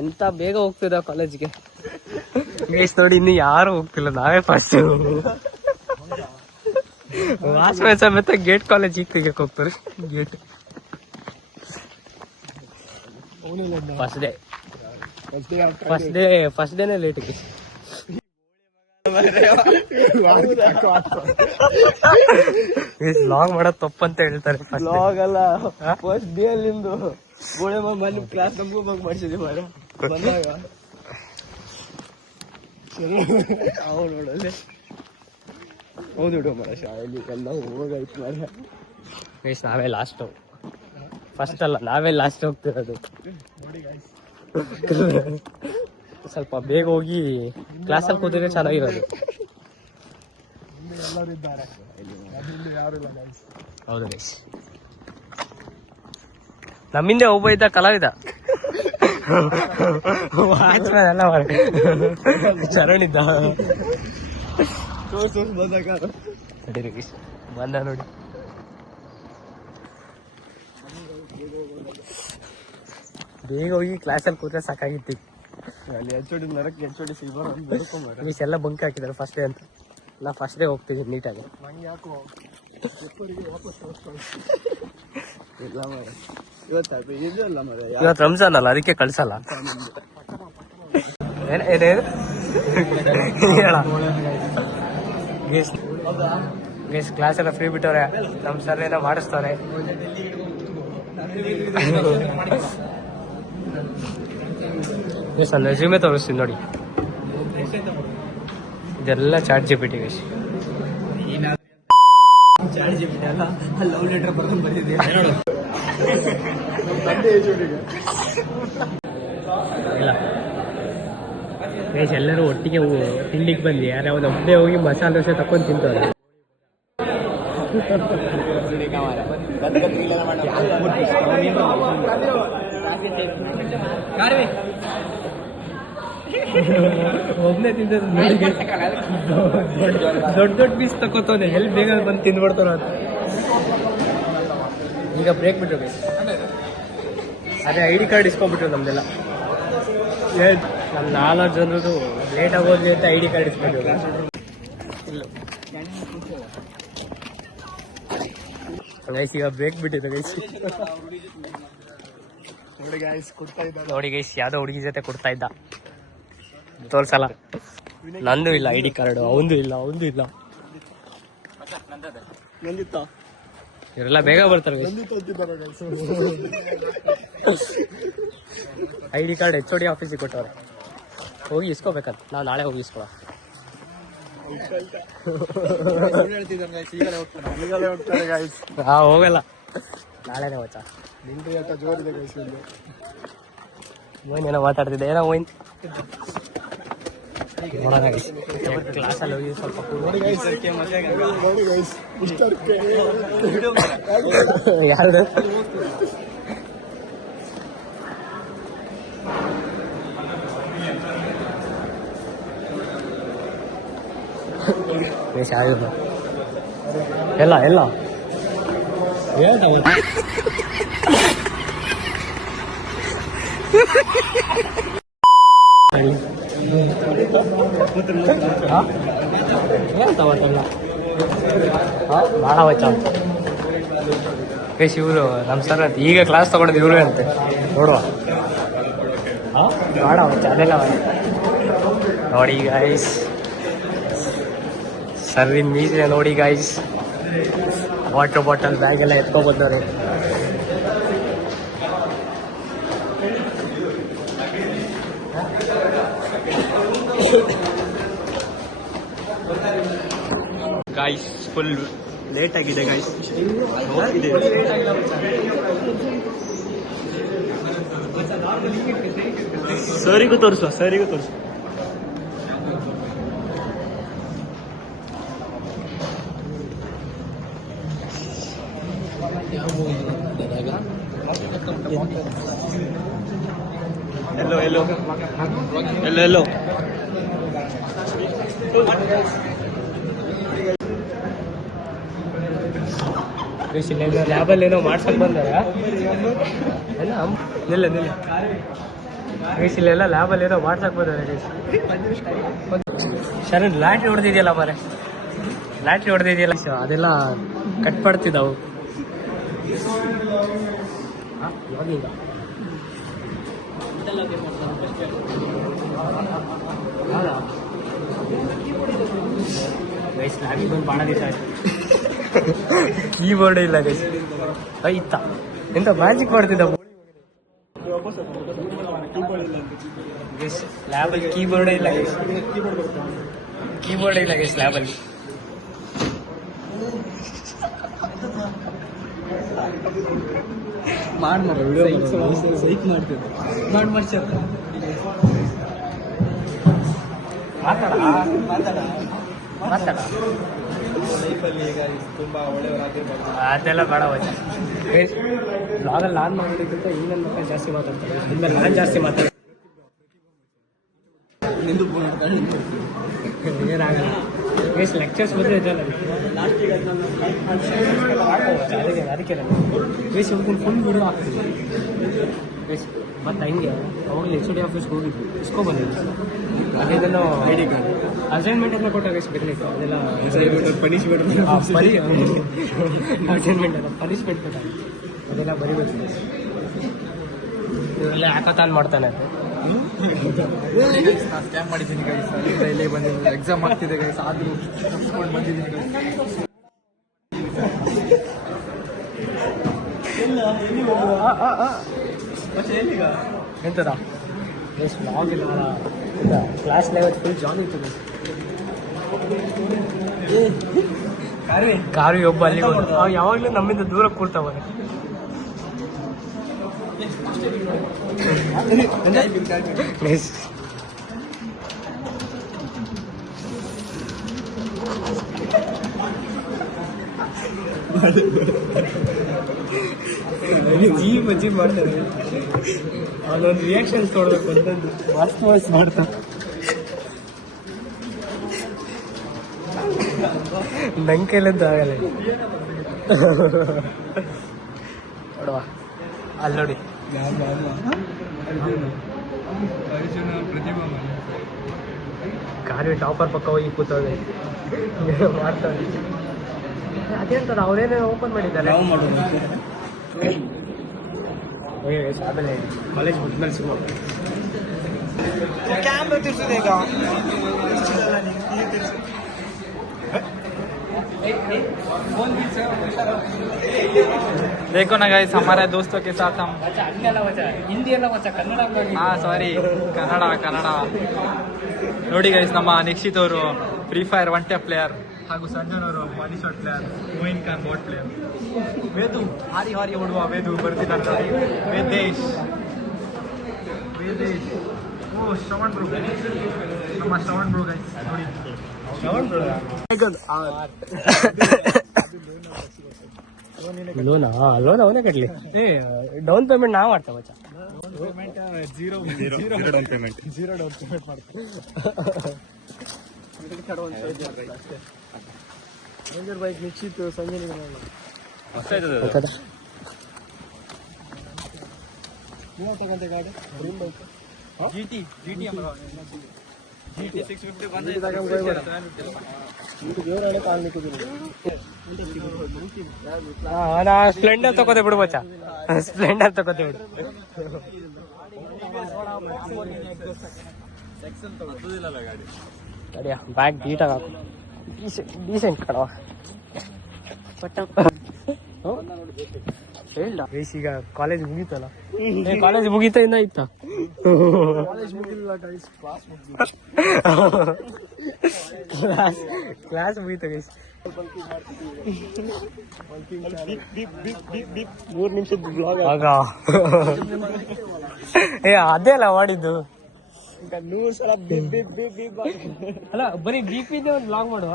ಎಂತ ಬೇಗ ಹೋಗ್ತಿದ್ದ ಕಾಲೇಜ್ಗೆ ಗೈಸ್. ನೋಡಿ ಇನ್ನು ಯಾರು ಹೋಗ್ತಿಲ್ಲ, ನಾವೇ ಫಸ್ಟ್. ವಾಚ್ಮ್ಯಾನ್ ಸಮೇತ ಗೇಟ್ ಕಾಲೇಜ್ ಈಗ ತೆಗಿಯಕ್ ಹೋಗ್ತಾರೆ. ಗೇಟ್ ಫಸ್ಟ್ ಡೇನೇ ಲೇಟಿಗೆ. ಲಾಗ್ ಮಾಡೋದು ತಪ್ಪಂತ ಹೇಳ್ತಾರೆ. ಲಾಗ್ ಅಲ್ಲ, ಫಸ್ಟ್ ಡೇ ಅಲ್ಲಿಂದು ಗೋಳೆ ಮನೆ ಕ್ಲಾಸ್ ನಮಗೂ ಬಂಕ್ ಮಾಡಿಸಿದ್ವಿ ಮಾರ ಬಂದಾಗ. ಅವ್ರು ನೋಡಲ್ಲಿ ಹೌದು ಬಿಡು ಮರ, ಶಾಲೆಯಲ್ಲಿ ಎಲ್ಲ ಹೋಗಾಯ್ತು ಮಾರ. ಗೈಸ್ ನಾವೇ ಲಾಸ್ಟ್, ಫಸ್ಟ್ ಅಲ್ಲ ನಾವೇ ಲಾಸ್ಟ್ ಹೋಗ್ತಿರೋದು. ಸ್ವಲ್ಪ ಬೇಗ ಹೋಗಿ ಕ್ಲಾಸಲ್ಲಿ ಕೂತಿದ್ರೆ ಚೆನ್ನಾಗಿರೋದು. ಹೌದು ಗೈಸ್, ನಮ್ಮಿಂದ ಒಬ್ಬ ಇದ್ದ ಕಲಾವಿದ, ವಾಚ್ಮ್ಯಾನ್ ಎಲ್ಲ ಚರಣ್ ಇದ್ದ. ನಡೀರಿ ಗೈಸ್, ಬಂದ ನೋಡಿ. ಬೇಗ ಹೋಗಿ ಕ್ಲಾಸಲ್ಲಿ ಕೂತ್ರೆ ಸಾಕಾಗಿತ್ತು. ಅಲ್ಲಿ HOD ನರಕ್ಕೆ HOD ಸಿಗ್ಬಾರ್ದು ಮೀಸ್ ಎಲ್ಲ ಬಂಕ್ ಹಾಕಿದ್ದಾರೆ ಫಸ್ಟ್ ಡೇ ಅಂತ. ನಾ ಫಸ್ಟ್ ಡೇ ಹೋಗ್ತಿದ್ದೀನಿ ನೀಟಾಗಿ. ಇವತ್ತು ರಂಜಾನ್ ಅಲ್ಲ, ಅದಕ್ಕೆ ಕಳ್ಸಲ್ಲ. ಏನೇನು ಗೇಸ್ ಕ್ಲಾಸ್ ಎಲ್ಲ ಫ್ರೀ ಬಿಟ್ಟವ್ರೆ. ನಮ್ಮ ಸರ್ ಏನೋ ಮಾಡಿಸ್ತಾರೆ. ನನ್ನ ರೆಸ್ಯೂಮೆ ತೋರಿಸ್ತೀನಿ ನೋಡಿ. ಇದೆಲ್ಲ chat GPT guys. Love letter ಬರ್ಕೊಂಡು ಬಂದಿದ್ದೀವಿ. ಇಲ್ಲ ಗೈಸ್, ಎಲ್ಲರೂ ಒಟ್ಟಿಗೆ ತಿಂಡಿಗೆ ಬಂದು ಯಾರು ಒಂದು ಒಬ್ಬನೇ ಹೋಗಿ ಮಸಾಲೆ ದೋಸೆ ತಕೊಂಡು ತಿಂತಾರೆ. ಒಬ್ಬನೇ ತಿಂದ ದೊಡ್ಡ ದೊಡ್ಡ ಪೀಸ್ ತಕೋತಾನೆ, ಎಲ್ಲಿ ಬೇಗ ಬಂದು ತಿಂದ್ಬಿಡ್ತಾರ ಅಂತ. ಈಗ ಬ್ರೇಕ್ ಬಿಟ್ರು ಗೈಸ್. ಅದೇ ID ಕಾರ್ಡ್ ಇಸ್ಕೊಂಡ್ಬಿಟ್ರು ನಮ್ದೆಲ್ಲ. ನಮ್ಮ 4 ಜನರದು ಲೇಟ್ ಆಗೋದ್ಲಿ ಅಂತ ID ಕಾರ್ಡ್ ಇಸ್ಕೊಂಡ್ರು. ಗೈಸ್ ಈಗ ಬ್ರೇಕ್ ಬಿಟ್ಟಿದೆ ಗೈಸ್. ನೋಡಿ ಗೈಸ್, ಯಾವ್ದೋ ಹುಡುಗಿ ಜೊತೆ ಕೊಡ್ತಾ ಇದ್ದ, ತೋರ್ಸಲ್ಲ. ನಂದು ಇಲ್ಲ ID ಕಾರ್ಡು, ಅವಂದು ಇಲ್ಲ, ಅವಂದು ಇಲ್ಲ. ಇವರೆಲ್ಲ ಬೇಗ ಬರ್ತಾರೆ. ID ಕಾರ್ಡ್ HOD ಆಫೀಸಿಗೆ ಕೊಟ್ಟವ್ರೆ, ಹೋಗಿ ಇಸ್ಕೋಬೇಕಂತ. ನಾವು ನಾಳೆ ಹೋಗಿ ಇಸ್ಕೊಳ. ಹೋಗಲ್ಲ, ನಾಳೆನೇ ಹೋಚ. ಏನೋ ಮಾತಾಡ್ತಿದ್ದೆ, ಏನೋ ಹೋಯ್ನ್ ಕ್ಲಾಸಲ್ಲಿ ಹೋಗಿ ಸ್ವಲ್ಪ ಯಾರು ಎಲ್ಲ ಎಲ್ಲ ಭಾಳ ವಚ್ಚ ಬೇಸ್. ಇವರು ನಮ್ಮ ಸರ್ ಅಂತ ಈಗ ಕ್ಲಾಸ್ ತಗೊಂಡಿದ್ದು ಇವ್ರು ಅಂತೆ. ನೋಡುವ ಭಾಳ ವಚ್ಚ ಅದೆಲ್ಲ ನೋಡಿ ಗೈಸ್. ಸರ್ವಿನ ಮೀಸಿನ ನೋಡಿ ಗೈಸ್. ವಾಟರ್ ಬಾಟಲ್ ಬ್ಯಾಗ್ ಎಲ್ಲ ಎತ್ಕೊಬಂದವ್ರೆ. ಗಾಯ್ಸ್ ಫುಲ್ ಲೇಟ್ ಆಗಿದೆ ಗಾಯ್ಸ್. ಸರಿಗೂ ತೋರಿಸುವ, ಸರಿಗೂ ತೋರಿಸುವ. ಎಲ್ಲೋ ಎಲ್ಲೋ ಎಲ್ಲೋ ಎಲ್ಲೋ ಲ್ಯಾಬಲ್ಲಿ ಏನೋ ಮಾಡ್ಸಕ್ ಬಂದಾರ. ನಿಲ್ಲ ನಿಲ್ಲ ಗೈಸ್ ಇಲ್ಲೆಲ್ಲ ಲ್ಯಾಬಲ್ಲಿ ಏನೋ ಮಾಡ್ಸಾಕ್ಬೋದಾರೆ ಗೈಸ್. ಶರಣ್ ಲಾಟ್ರಿ ಹೊಡೆದಿದೆಯಲ್ಲ ಮಾರೆ, ಲಾಟ್ರಿ ಹೊಡೆದಿದೆಯಲ್ಲ ಅದೆಲ್ಲ ಕಟ್ ಮಾಡ್ತಿದ್ದವು. ಗೈಸ್ ಲ್ಯಾಬಿಗೆ ಬಂದು ಭಾಳ ದಿವಸ ಆಯ್ತು. ಕೀಬೋರ್ಡ್ ಇಲ್ಲ ಗೈಸ್. ಐತಾ ಎಂತ ಮ್ಯಾಜಿಕ್ ಮಾಡ್ತಿದ್ದ ಗೈಸ್. ಲ್ಯಾಬಲ್ಲಿ ಕೀಬೋರ್ಡೇ ಇಲ್ಲ ಗೈಸ್, ಕೀಬೋರ್ಡೇ ಇಲ್ಲ ಗೈಸ್ ಲ್ಯಾಬಲ್ಲಿ. ಅದೆಲ್ಲ ಬೇಡ ಬ್ಲಾಗಲ್ಲಿ ನಾನು ಮಾಡೋದಕ್ಕಿಂತ ಈಗ ನನ್ನ ಮಕ್ಕಳು ಜಾಸ್ತಿ ಮಾತಾಡ್ತಾರೆ. ಇನ್ಮೇಲೆ ನಾನು ಜಾಸ್ತಿ ಮಾತಾಡ್ತೀನಿ. ಏನಾಗಲ್ಲ ಗೈಸ್, ಲೆಕ್ಚರ್ಸ್ ಬಂದರೆ ಇದೆಯಲ್ಲ ಅದಕ್ಕೆ ಗೈಸ್ ಇವತ್ತಿನ ಫುಲ್ ವಿಡಿಯೋ ಹಾಕ್ತೀವಿ ಗೈಸ್. ಮತ್ತು ಹಂಗೆ ಅವಾಗಲೇ HOD ಆಫೀಸ್ಗೆ ಹೋಗಿದ್ವಿ, ಇಸ್ಕೊಬಂದಿದ್ವಿ. ಅದೇನೋ ID ಕಾರ್ಡ್ ಅಸೈನ್ಮೆಂಟ್ ಎಲ್ಲ ಕೊಟ್ಟಾಗ ಎಷ್ಟು ಬೇಕು ಅದೆಲ್ಲ ಪನಿಷ್ಮೆಂಟ್ ಅಸೈನ್ಮೆಂಟ್ ಅಲ್ಲ ಪನಿಷ್ಮೆಂಟ್ ಕೊಟ್ಟಾಗ ಅದೆಲ್ಲ ಬರೀಬೇಕು. ಇವರೆಲ್ಲ ಹ್ಯಾಕಥಾನ್ ಮಾಡ್ತಾನೆ ಅಂತ ಸ್ಕ್ಯಾಮ್ ಮಾಡಿದ್ದೀನಿ ಗೈಸ್. ಇಲ್ಲಿ ಬಂದಿದ್ದೀನಿ, ಎಕ್ಸಾಮ್ ಆಗ್ತಿದೆ ಗೈಸ್, ಆದರೂ ತಪ್ಪಿಸ್ಕೊಂಡು ಬಂದಿದ್ದೀನಿ ಗೈಸ್. ಎಂತದ ಗೈಸ್ ವ್ಲಾಗ್ ಇಲ್ಲ, ಕ್ಲಾಸ್ ಲೆವೆಲ್ ಫುಲ್ ಜಾಲಿ ಇತ್ತು ಗೈಸ್. ಕಾರು ಒಬ್ಬ ಅಲ್ಲಿ ಯಾವಾಗಲೂ ನಮ್ಮಿಂದ ದೂರ ಕೂರ್ತಾವನೆ. ಅಜೀಬ್ ಮಾಡ್ತಾರೆ. ಅದೊಂದು ರಿಯಾಕ್ಷನ್ಸ್ ನೋಡ್ಬೇಕು ಅಂತಂದು ಮಸ್ತ್ ಮಸ್ತ್ ಮಾಡ್ತಾರೆ. ನಂಗೆ ಕೈಲಂತೂ ಆಗಲ್ಲ ನೋಡುವ. ಅಲ್ಲಿ ನೋಡಿ ಕಾರ್ಯ ಟಾಪರ್ ಪಕ್ಕ ಹೋಗಿ ಕೂತವ್ರೆ ಮಾಡ್ತಾರೆ. ಅದೇಂತಾರ ಅವ್ರೇನೇ ಓಪನ್ ಮಾಡಿದ್ದಾರೆ. ಆಮೇಲೆ ಕಾಲೇಜ್ ಮುಟ್ಮೇಲೆ ಸಿಗುವ देखो ना गाइस, हमारे दोस्तों के साथ हम ಹಿಂದಿ ಎಲ್ಲ ಕನ್ನಡ. ಸಾರಿ ಕನ್ನಡ ನೋಡಿ ಗೈಸ್, ನಮ್ಮ ನಿಕ್ಷಿತ್ ಅವರು ಫ್ರೀ ಫೈರ್ 1 ಟೆಪ್ ಪ್ಲೇಯರ್, ಹಾಗೂ ಸಂಜನ್ ಅವರು money shot player, Moin Khan bat player, ವೇದು ಹಾರಿ ಹೊಡುವ ವೇದು ಬರ್ತಿದ್ದಾರೆ ನೋಡಿ, ವೇದೇಶ್, ಓ ಶ್ರವಣ್ ಬ್ರೋ, ನಮ್ಮ ಶ್ರವಣ್ ಬ್ರೋ ಗೈಸ್ ನೋಡಿ. ಲೋನ್ ಅವನೇ ಕಟ್ಲಿ. ಡೌನ್ ಪೇಮೆಂಟ್ ನಾವು ಮಾಡ್ತೇವೆ ಮಚ್ಚ. ಜೀರೋ ಡೌನ್ ಪೇಮೆಂಟ್ ಬೈಕ್ ನಿಶ್ಚಿತ್ ಸಂಜೆ ಗಾಡಿ GT ಸ್ಪ್ಲೆಂಡರ್ ತಗೋತೆ ಬಿಡು ಮಚ್ಚ, ಸ್ಪ್ಲೆಂಡರ್ ತಗೋತೆ ಬಿಡು. ಬ್ಯಾಗ್ ನೀಟಾಗಿ ಹಾಕು, ಡೀಸೆಂಟ್ ಕಣವ. ಹೇಳಿಲ್ಲ ಗೈಸ್, ಈಗ ಕಾಲೇಜ್ ಮುಗೀತಲ್ಲ. ಕಾಲೇಜ್ ಮುಗೀತಾ ಇನ್ನ ಇತ್ತ ಕ್ಲಾಸ್ ಮುಗೀತ ಗೈಸ್. 3 ನಿಮಿಷದ ಬ್ಲಾಗ್ ಅದೇ ಅಲ್ಲ ಮಾಡಿದ್ದು. 100 ಸಲ ಅಲ್ಲ, ಬರೀ ಬಿಪಿದೆ ಒಂದು ಬ್ಲಾಗ್ ಮಾಡುವ.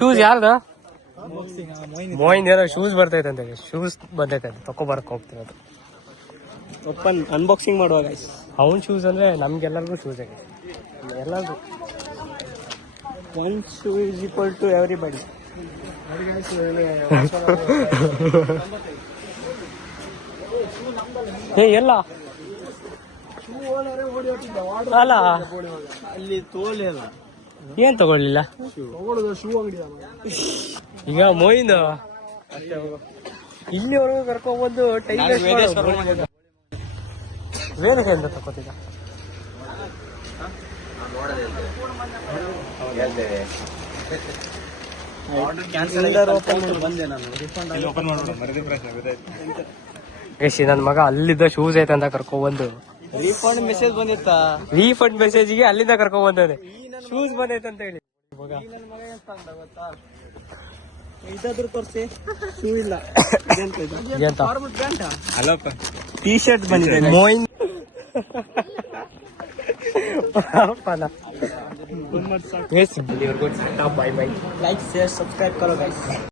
ಶೂಸ್ ಯಾರ್ದ? ಮೋಯಿನ್ ಏನೋ ಶೂಸ್ ಬರ್ತೈತೆ, ಶೂಸ್ ಬಂದೈತೆ, ತಕೊಬರಕ್ ಹೋಗ್ತಿರೋದು. ಓಪನ್ ಅನ್ಬಾಕ್ಸಿಂಗ್ ಮಾಡುವಾಗ ಅವನ್ ಶೂಸ್ ಅಂದ್ರೆ ನಮ್ಗೆಲ್ಲರಿಗೂ ಶೂಸ್ ಆಗಿದೆ, ಎಲ್ಲರಿಗೂ. 1 shoe is equal to everybody. ಏ ಎಲ್ಲ ಅಲ್ಲ ಅಲ್ಲಿ ತೋಲೆ ಅಲ್ಲ ಏನ್ ತಗೊಳ್ಳಿಲ್ಲ ಈಗ ಮೋಯಿನ್ ಇಲ್ಲಿವರೆಗೂ ಕರ್ಕೊಂಡ್ಬಂದು ಟೈಮ್ ವೇದಿಕೆ ಅಂತ ತಗೋತಿದ್ದ ನನ್ನ ಮಗ ಅಲ್ಲಿದ್ದ ಶೂಸ್ ಐತೆ ಅಂತ ಕರ್ಕೊಂಡ್ಬಂದು ರೀಫಂಡ್ ಮೆಸೇಜ್ ಬಂದಿತ್ತಾ ರೀಫಂಡ್ ಮೆಸೇಜ್ಗೆ ಅಲ್ಲಿಂದ ಕರ್ಕೊಂಡ್ಬಂದವ್ರೆ ಶೂಸ್ ಬಂದೈತೆ ಅಂತ ಹೇಳಿ ಮಗ ಇದಾದ್ರೂ ತೋರಿಸಿ ಶೂ ಇಲ್ಲ ಎಂತ ಅಲ್ಲಪ್ಪ ಟೀ ಶರ್ಟ್ ಬಂದಿದೆ ಮೋಯಿನ್ ಬಾಯ್ ಬಾಯ್ ಲೈಕ್ ಶೇರ್ ಸಬ್ಸ್ಕ್ರೈಬ್ ಕರೋ ಗೈಸ್